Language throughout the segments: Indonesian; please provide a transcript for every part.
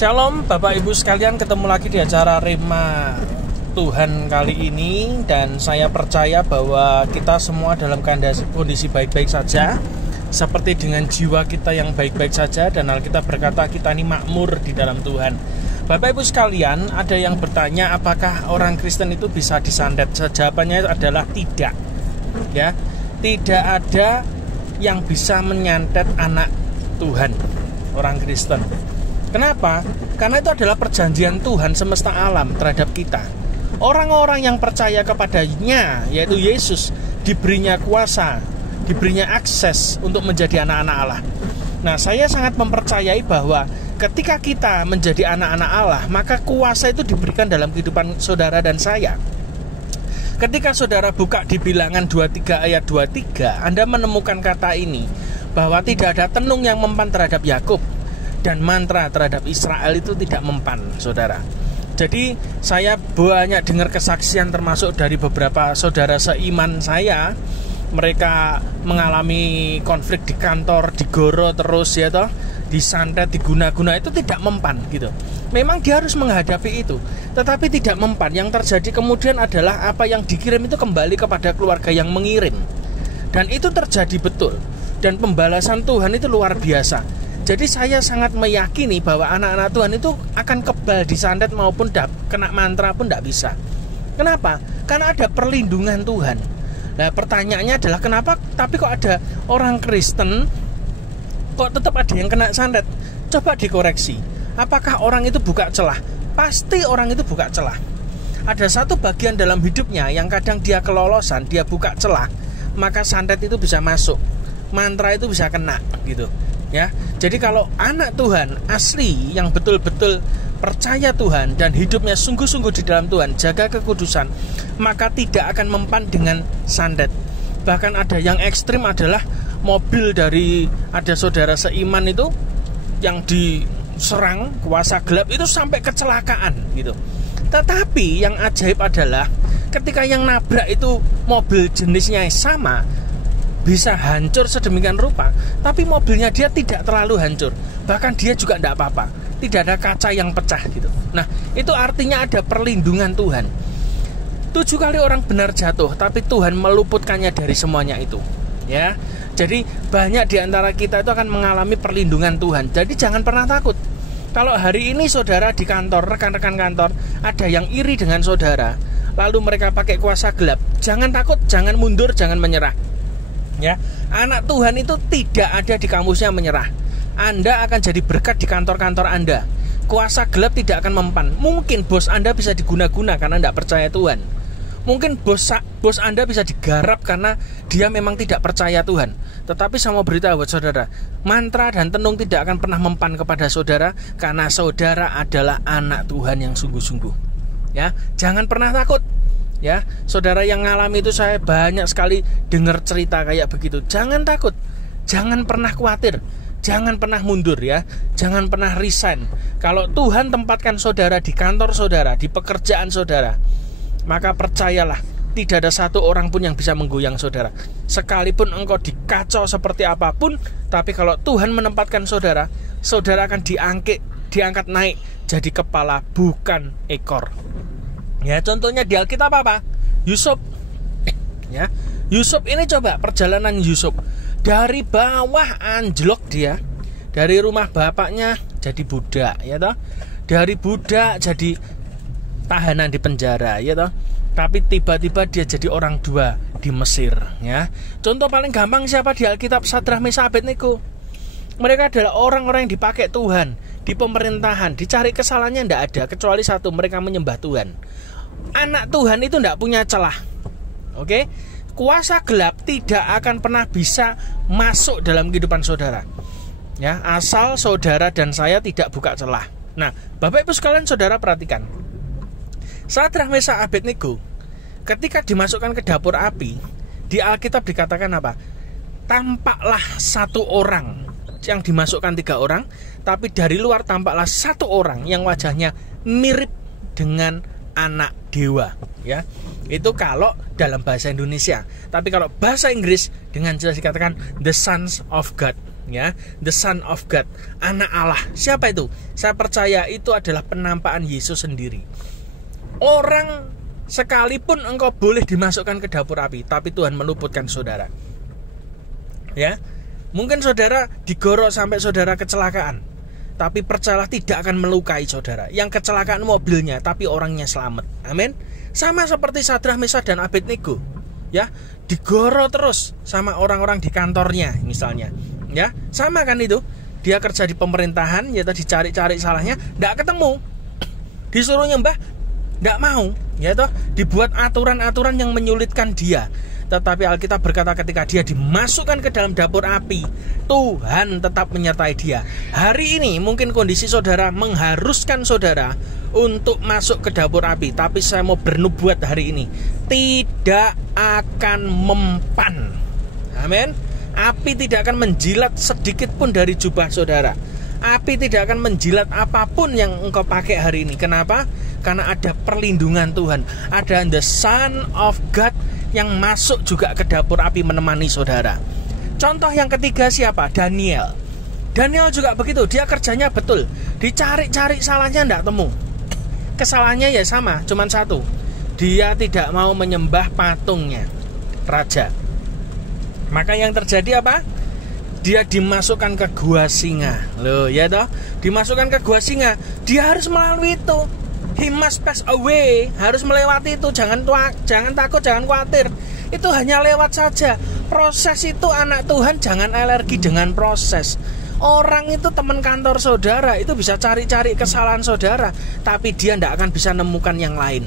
Shalom Bapak Ibu sekalian, ketemu lagi di acara Rema Tuhan kali ini. Dan saya percaya bahwa kita semua dalam kondisi baik-baik saja, seperti dengan jiwa kita yang baik-baik saja. Dan Alkitab berkata kita ini makmur di dalam Tuhan. Bapak Ibu sekalian, ada yang bertanya apakah orang Kristen itu bisa disantet. Jawabannya adalah tidak. Ya, tidak ada yang bisa menyantet anak Tuhan, orang Kristen. Kenapa? Karena itu adalah perjanjian Tuhan semesta alam terhadap kita. Orang-orang yang percaya kepadanya, yaitu Yesus, diberinya kuasa, diberinya akses untuk menjadi anak-anak Allah. Nah, saya sangat mempercayai bahwa ketika kita menjadi anak-anak Allah, maka kuasa itu diberikan dalam kehidupan saudara dan saya. Ketika saudara buka di Bilangan 23 ayat 23, Anda menemukan kata ini, bahwa tidak ada tenung yang mempan terhadap Yakub, dan mantra terhadap Israel itu tidak mempan, saudara. Jadi saya banyak dengar kesaksian termasuk dari beberapa saudara seiman saya. Mereka mengalami konflik di kantor, digoro terus ya toh, disantet, diguna-guna, itu tidak mempan gitu. Memang dia harus menghadapi itu, tetapi tidak mempan. Yang terjadi kemudian adalah apa yang dikirim itu kembali kepada keluarga yang mengirim. Dan itu terjadi betul. Dan pembalasan Tuhan itu luar biasa. Jadi saya sangat meyakini bahwa anak-anak Tuhan itu akan kebal disantet maupun kena mantra pun tidak bisa. Kenapa? Karena ada perlindungan Tuhan. Nah, pertanyaannya adalah kenapa tapi kok ada orang Kristen kok tetap ada yang kena santet? Coba dikoreksi. Apakah orang itu buka celah? Pasti orang itu buka celah. Ada satu bagian dalam hidupnya yang kadang dia kelolosan, dia buka celah, maka santet itu bisa masuk, mantra itu bisa kena gitu. Ya, jadi kalau anak Tuhan asli yang betul-betul percaya Tuhan dan hidupnya sungguh-sungguh di dalam Tuhan, jaga kekudusan, maka tidak akan mempan dengan santet. Bahkan ada yang ekstrim adalah mobil dari ada saudara seiman itu yang diserang kuasa gelap itu sampai kecelakaan gitu. Tetapi yang ajaib adalah ketika yang nabrak itu mobil jenisnya sama, bisa hancur sedemikian rupa, tapi mobilnya dia tidak terlalu hancur, bahkan dia juga tidak apa-apa, tidak ada kaca yang pecah gitu. Nah, itu artinya ada perlindungan Tuhan. 7 kali orang benar jatuh, tapi Tuhan meluputkannya dari semuanya itu. Ya, jadi banyak di antara kita itu akan mengalami perlindungan Tuhan. Jadi jangan pernah takut. Kalau hari ini saudara di kantor, rekan-rekan kantor, ada yang iri dengan saudara, lalu mereka pakai kuasa gelap, jangan takut, jangan mundur, jangan menyerah. Ya, anak Tuhan itu tidak ada di kamusnya menyerah. Anda akan jadi berkat di kantor-kantor Anda. Kuasa gelap tidak akan mempan. Mungkin bos Anda bisa diguna-guna karena tidak percaya Tuhan. Mungkin bos Anda bisa digarap karena dia memang tidak percaya Tuhan. Tetapi saya mau beritahu buat saudara, mantra dan tenung tidak akan pernah mempan kepada saudara, karena saudara adalah anak Tuhan yang sungguh-sungguh. Ya, jangan pernah takut. Ya, saudara yang ngalami itu saya banyak sekali dengar cerita kayak begitu. Jangan takut, jangan pernah khawatir, jangan pernah mundur ya, jangan pernah resign. Kalau Tuhan tempatkan saudara di kantor saudara, di pekerjaan saudara, maka percayalah, tidak ada satu orang pun yang bisa menggoyang saudara. Sekalipun engkau dikacau seperti apapun, tapi kalau Tuhan menempatkan saudara, saudara akan diangkat naik jadi kepala, bukan ekor. Ya, contohnya di Alkitab apa? Yusuf. Ya, Yusuf ini coba perjalanan Yusuf dari bawah anjlok dia, dari rumah bapaknya jadi budak, ya toh. Dari budak jadi tahanan di penjara, ya toh. Tapi tiba-tiba dia jadi orang dua di Mesir, ya. Contoh paling gampang siapa di Alkitab? Sadrah, Mesah, Abednego. Mereka adalah orang-orang yang dipakai Tuhan di pemerintahan. Dicari kesalahannya tidak ada, kecuali satu, mereka menyembah Tuhan. Anak Tuhan itu tidak punya celah. Oke? Kuasa gelap tidak akan pernah bisa masuk dalam kehidupan saudara. Ya, asal saudara dan saya tidak buka celah. Nah, Bapak Ibu sekalian, saudara perhatikan. Sadrah, Mesah, Abednego ketika dimasukkan ke dapur api, di Alkitab dikatakan apa? Tampaklah satu orang, yang dimasukkan 3 orang, tapi dari luar tampaklah satu orang yang wajahnya mirip dengan anak dewa, ya. Itu kalau dalam bahasa Indonesia. Tapi kalau bahasa Inggris dengan jelas dikatakan the sons of God, ya, the Son of God, anak Allah. Siapa itu? Saya percaya itu adalah penampakan Yesus sendiri. Orang sekalipun engkau boleh dimasukkan ke dapur api, tapi Tuhan meluputkan saudara. Ya, mungkin saudara digorok sampai saudara kecelakaan, tapi percayalah tidak akan melukai saudara. Yang kecelakaan mobilnya, tapi orangnya selamat. Amin. Sama seperti Sadrah, Meshach, dan Abednego. Ya, digorok terus sama orang-orang di kantornya misalnya. Ya, sama kan itu. Dia kerja di pemerintahan, ya tadi dicari-cari salahnya, tidak ketemu. Disuruh nyembah, tidak mau, ya toh. Dibuat aturan-aturan yang menyulitkan dia. Tetapi Alkitab berkata ketika dia dimasukkan ke dalam dapur api, Tuhan tetap menyertai dia. Hari ini mungkin kondisi saudara mengharuskan saudara untuk masuk ke dapur api, tapi saya mau bernubuat hari ini, tidak akan mempan. Amin. Api tidak akan menjilat sedikit pun dari jubah saudara. Api tidak akan menjilat apapun yang engkau pakai hari ini. Kenapa? Karena ada perlindungan Tuhan. Ada the Son of God yang masuk juga ke dapur api menemani saudara. Contoh yang ketiga siapa? Daniel. Daniel juga begitu. Dia kerjanya betul. Dicari-cari salahnya tidak temu. Kesalahannya ya sama, cuma satu. Dia tidak mau menyembah patungnya raja. Maka yang terjadi apa? Dia dimasukkan ke gua singa. Loh, ya toh? Dimasukkan ke gua singa. Dia harus melalui itu. He must pass away. Harus melewati itu. Jangan takut, jangan khawatir. Itu hanya lewat saja. Proses itu anak Tuhan jangan alergi dengan proses. Orang itu teman kantor saudara, itu bisa cari-cari kesalahan saudara, tapi dia tidak akan bisa nemukan yang lain.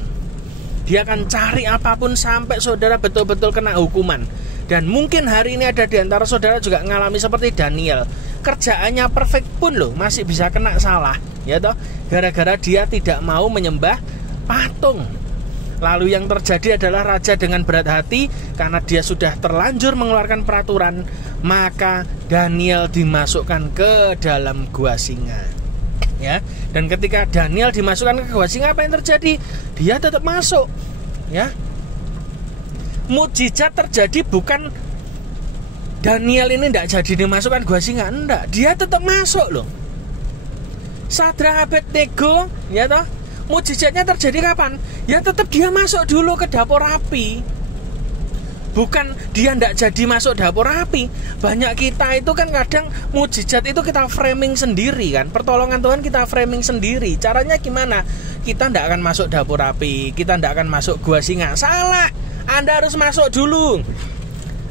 Dia akan cari apapun sampai saudara betul-betul kena hukuman. Dan mungkin hari ini ada di antara saudara juga mengalami seperti Daniel. Kerjaannya perfect pun loh, masih bisa kena salah, ya toh? Gara-gara dia tidak mau menyembah patung. Lalu yang terjadi adalah raja dengan berat hati karena dia sudah terlanjur mengeluarkan peraturan, maka Daniel dimasukkan ke dalam gua singa. Ya, dan ketika Daniel dimasukkan ke gua singa, apa yang terjadi? Dia tetap masuk. Ya. Mujizat terjadi bukan Daniel ini tidak jadi dimasukkan gua singa, enggak, dia tetap masuk loh. Sadrah, Abednego, ya toh, mujizatnya terjadi kapan? Ya tetap dia masuk dulu ke dapur api. Bukan dia tidak jadi masuk dapur api. Banyak kita itu kan kadang mujizat itu kita framing sendiri kan. Pertolongan Tuhan kita framing sendiri. Caranya gimana? Kita tidak akan masuk dapur api, kita tidak akan masuk gua singa. Salah. Anda harus masuk dulu.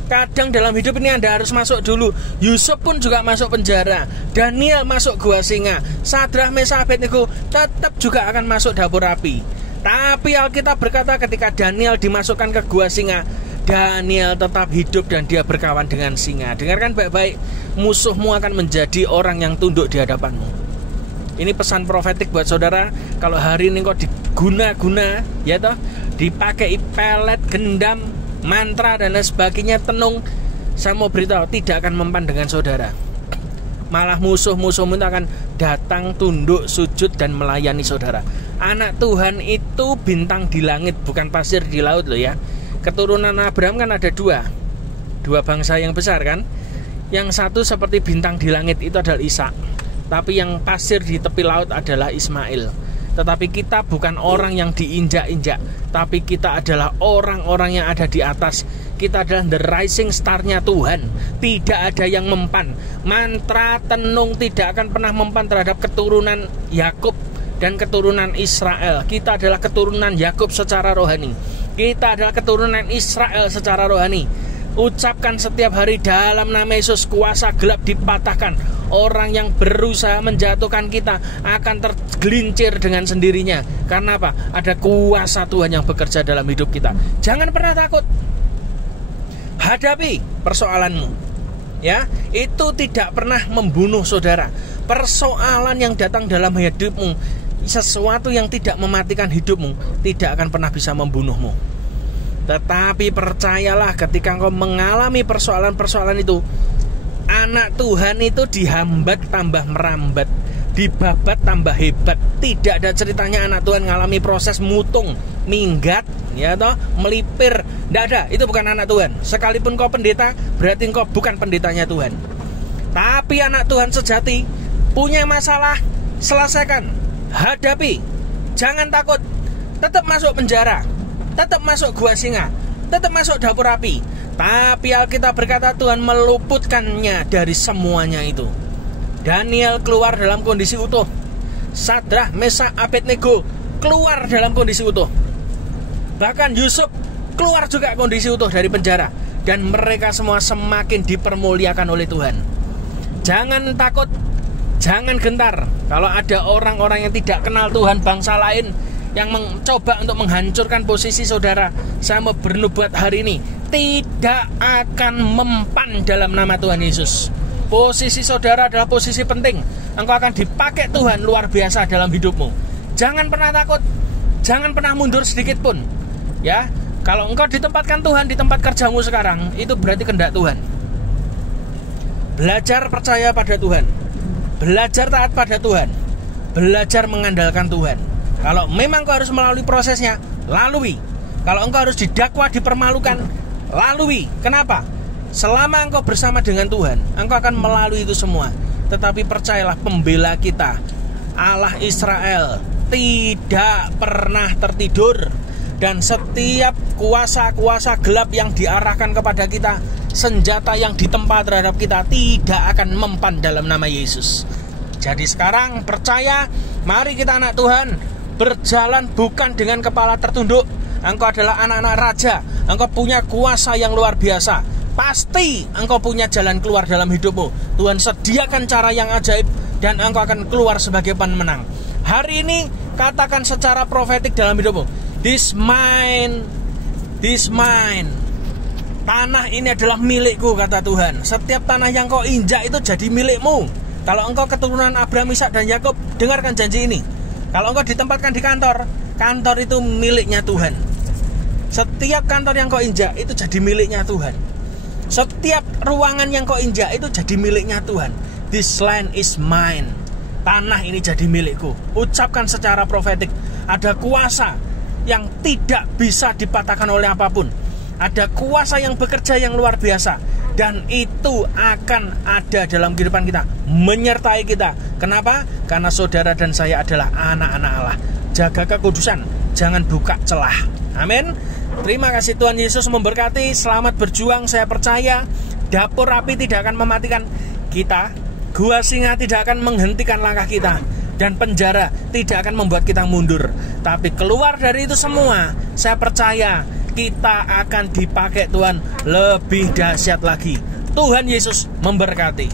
Kadang dalam hidup ini Anda harus masuk dulu. Yusuf pun juga masuk penjara. Daniel masuk gua singa. Sadrah, Meshach, Abednego tetap juga akan masuk dapur api. Tapi Alkitab berkata ketika Daniel dimasukkan ke gua singa, Daniel tetap hidup dan dia berkawan dengan singa. Dengarkan baik-baik, musuhmu akan menjadi orang yang tunduk di hadapanmu. Ini pesan profetik buat saudara. Kalau hari ini kok diguna-guna, ya toh, dipakai pelet, gendam, mantra dan lain sebagainya, tenung, saya mau beritahu tidak akan mempan dengan saudara. Malah musuh-musuhmu itu akan datang, tunduk, sujud dan melayani saudara. Anak Tuhan itu bintang di langit, bukan pasir di laut loh ya. Keturunan Abraham kan ada dua bangsa yang besar kan. Yang satu seperti bintang di langit itu adalah Ishak, tapi yang pasir di tepi laut adalah Ismail. Tetapi kita bukan orang yang diinjak-injak, tapi kita adalah orang-orang yang ada di atas. Kita adalah the rising star-nya Tuhan. Tidak ada yang mempan. Mantra tenung tidak akan pernah mempan terhadap keturunan Yakub dan keturunan Israel. Kita adalah keturunan Yakub secara rohani. Kita adalah keturunan Israel secara rohani. Ucapkan setiap hari dalam nama Yesus, kuasa gelap dipatahkan. Orang yang berusaha menjatuhkan kita akan tergelincir dengan sendirinya. Karena apa? Ada kuasa Tuhan yang bekerja dalam hidup kita. Jangan pernah takut. Hadapi persoalanmu. Ya, itu tidak pernah membunuh saudara. Persoalan yang datang dalam hidupmu, sesuatu yang tidak mematikan hidupmu, tidak akan pernah bisa membunuhmu. Tetapi percayalah, ketika engkau mengalami persoalan-persoalan itu, anak Tuhan itu dihambat tambah merambat, dibabat tambah hebat. Tidak ada ceritanya anak Tuhan mengalami proses mutung, minggat, ya toh, melipir. Tidak ada, itu bukan anak Tuhan. Sekalipun kau pendeta, berarti engkau bukan pendetanya Tuhan. Tapi anak Tuhan sejati punya masalah, selesaikan, hadapi. Jangan takut. Tetap masuk penjara, tetap masuk gua singa, tetap masuk dapur api. Tapi Alkitab berkata Tuhan meluputkannya dari semuanya itu. Daniel keluar dalam kondisi utuh. Sadrah, Mesak, Abednego keluar dalam kondisi utuh. Bahkan Yusuf keluar juga kondisi utuh dari penjara. Dan mereka semua semakin dipermuliakan oleh Tuhan. Jangan takut, jangan gentar kalau ada orang-orang yang tidak kenal Tuhan, bangsa lain yang mencoba untuk menghancurkan posisi saudara. Saya mau bernubuat hari ini, tidak akan mempan dalam nama Tuhan Yesus. Posisi saudara adalah posisi penting. Engkau akan dipakai Tuhan luar biasa dalam hidupmu. Jangan pernah takut, jangan pernah mundur sedikit pun. Ya, kalau engkau ditempatkan Tuhan di tempat kerjamu sekarang, itu berarti kehendak Tuhan. Belajar percaya pada Tuhan, belajar taat pada Tuhan, belajar mengandalkan Tuhan. Kalau memang kau harus melalui prosesnya, lalui. Kalau engkau harus didakwa, dipermalukan, lalui. Kenapa? Selama engkau bersama dengan Tuhan, engkau akan melalui itu semua. Tetapi percayalah, pembela kita, Allah Israel, tidak pernah tertidur. Dan setiap kuasa-kuasa gelap yang diarahkan kepada kita, senjata yang ditempa terhadap kita, tidak akan mempan dalam nama Yesus. Jadi sekarang percaya, mari kita anak Tuhan berjalan bukan dengan kepala tertunduk. Engkau adalah anak-anak raja, engkau punya kuasa yang luar biasa. Pasti engkau punya jalan keluar dalam hidupmu. Tuhan sediakan cara yang ajaib dan engkau akan keluar sebagai pemenang. Hari ini katakan secara profetik dalam hidupmu, This mine. Tanah ini adalah milikku, kata Tuhan. Setiap tanah yang kau injak itu jadi milikmu. Kalau engkau keturunan Abraham, Ishak, dan Yakub, dengarkan janji ini. Kalau engkau ditempatkan di kantor, kantor itu miliknya Tuhan. Setiap kantor yang kau injak itu jadi miliknya Tuhan. Setiap ruangan yang kau injak itu jadi miliknya Tuhan. This land is mine. Tanah ini jadi milikku. Ucapkan secara profetik. Ada kuasa yang tidak bisa dipatahkan oleh apapun. Ada kuasa yang bekerja yang luar biasa. Dan itu akan ada dalam kehidupan kita, menyertai kita. Kenapa? Karena saudara dan saya adalah anak-anak Allah. Jaga kekudusan, jangan buka celah. Amin. Terima kasih, Tuhan Yesus memberkati. Selamat berjuang. Saya percaya dapur api tidak akan mematikan kita, gua singa tidak akan menghentikan langkah kita, dan penjara tidak akan membuat kita mundur. Tapi keluar dari itu semua, saya percaya kita akan dipakai Tuhan lebih dahsyat lagi. Tuhan Yesus memberkati.